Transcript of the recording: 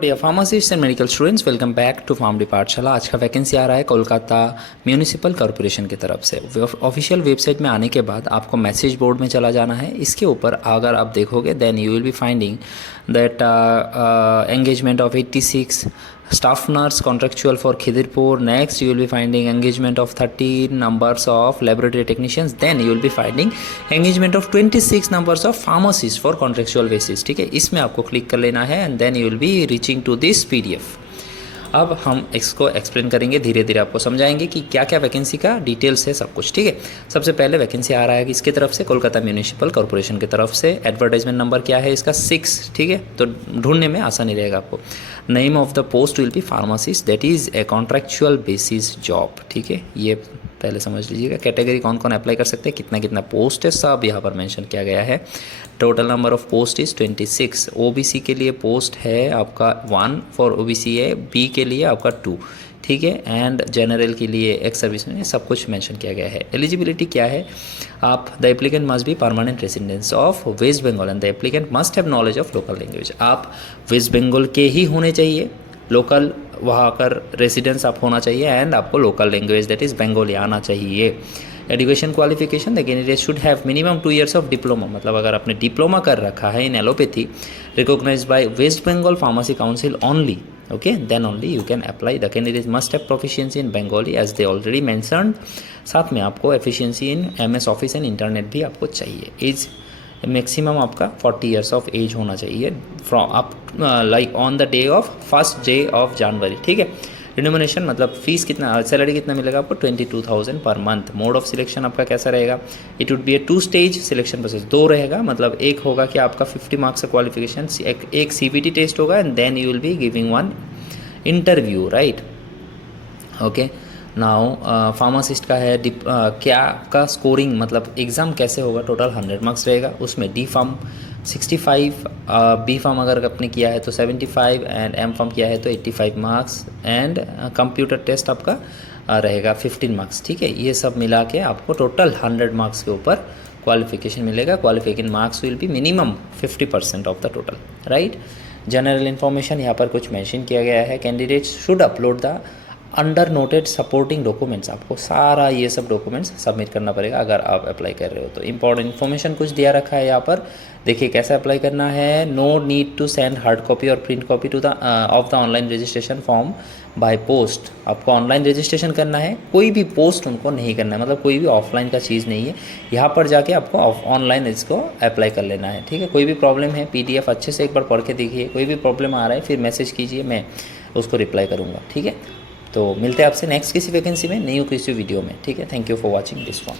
Dear pharmacist and medical students, welcome back to PharmD Pathshala. आज का vacancy आ रहा है कोलकाता म्यूनिसिपल कॉरपोरेशन की तरफ से। ऑफिशियल वेबसाइट में आने के बाद आपको मैसेज बोर्ड में चला जाना है। इसके ऊपर अगर आप देखोगे then you will be finding that engagement of 86 staff nurse contractual for Khidirpur. Next you will be finding engagement of 13 numbers of laboratory technicians. Then you will be finding engagement of 26 numbers of pharmacists for contractual basis. ठीक है, इसमें आपको click कर लेना है and then you will be reaching to this PDF. अब हम इसको एक्सप्लेन करेंगे, धीरे धीरे आपको समझाएंगे कि क्या क्या वैकेंसी का डिटेल्स है सब कुछ। ठीक है, सबसे पहले वैकेंसी आ रहा है इसकी तरफ से, कोलकाता म्यूनिसिपल कॉरपोरेशन की तरफ से। एडवर्टाइजमेंट नंबर क्या है इसका 6। ठीक है, तो ढूंढने में आसानी रहेगा आपको। Name of the post will be pharmacist, that is a contractual basis job. ठीक है, ये पहले समझ लीजिएगा। कैटेगरी कौन कौन अप्लाई कर सकते हैं, कितना कितना पोस्ट है, सब यहाँ पर मेंशन किया गया है। Total number of post is 26। OBC के लिए पोस्ट है आपका 1 फॉर ओबीसी है, बी के लिए आपका 2। ठीक है, एंड जनरल के लिए एक्स सर्विस में सब कुछ मेंशन किया गया है। एलिजिबिलिटी क्या है, आप the applicant must be permanent residence of West Bengal and the applicant must have knowledge of local language. आप वेस्ट बंगाल के ही होने चाहिए, लोकल वहाँ कर रेसिडेंस आप होना चाहिए, एंड आपको local language that is Bengali आना चाहिए। Education qualification, the candidate should have minimum 2 years of diploma. मतलब अगर आपने डिप्लोमा कर रखा है in allopathy recognised by West Bengal pharmacy council only, okay, then only you can apply. The candidate must have proficiency in Bengali as they already mentioned. साथ में आपको efficiency in MS office and internet भी आपको चाहिए। As maximum आपका 40 years of as होना चाहिए from up like on the day of 1st day of January. ठीक है, रिन्यूमरेशन मतलब फीस कितना, सैलरी कितना मिलेगा आपको 22,000 per month. Mode of selection आपका कैसा रहेगा, it would be A 2 stage selection process. 2 रहेगा, मतलब एक होगा कि आपका 50 मार्क्स का क्वालिफिकेशन, एक CBT टेस्ट होगा and then you will be giving 1 interview, right. Okay, now pharmacist का है क्या आपका स्कोरिंग, मतलब एग्ज़ाम कैसे होगा, टोटल 100 मार्क्स रहेगा। उसमें डी फार्म 65, बी फार्म अगर आपने किया है तो 75 एंड एम फार्म किया है तो 85 मार्क्स एंड कंप्यूटर टेस्ट आपका रहेगा 15 मार्क्स। ठीक है, ये सब मिला के आपको टोटल 100 मार्क्स के ऊपर क्वालिफिकेशन मिलेगा। Qualification marks will be minimum 50% of the total, right. General information यहाँ पर कुछ मेंशन किया गया है। Candidates should upload the under noted supporting documents. आपको सारा ये सब डॉक्यूमेंट्स सबमिट करना पड़ेगा अगर आप अप्लाई कर रहे हो तो। इंपॉर्टेंट इन्फॉर्मेशन कुछ दिया रखा है यहाँ पर, देखिए कैसे अप्लाई करना है। No need to send hard copy और print copy to the of the online registration form by post. आपको ऑनलाइन रजिस्ट्रेशन करना है, कोई भी पोस्ट उनको नहीं करना है, मतलब कोई भी ऑफलाइन का चीज़ नहीं है। यहाँ पर जाके आपको ऑनलाइन इसको अप्लाई कर लेना है। ठीक है, कोई भी प्रॉब्लम है PDF अच्छे से एक बार पढ़ के देखिए, कोई भी प्रॉब्लम आ रहा है फिर मैसेज कीजिए, मैं उसको रिप्लाई करूँगा। ठीक है, तो मिलते हैं आपसे नेक्स्ट किसी वैकेंसी में, न्यू किसी वीडियो में। ठीक है, thank you for watching this one.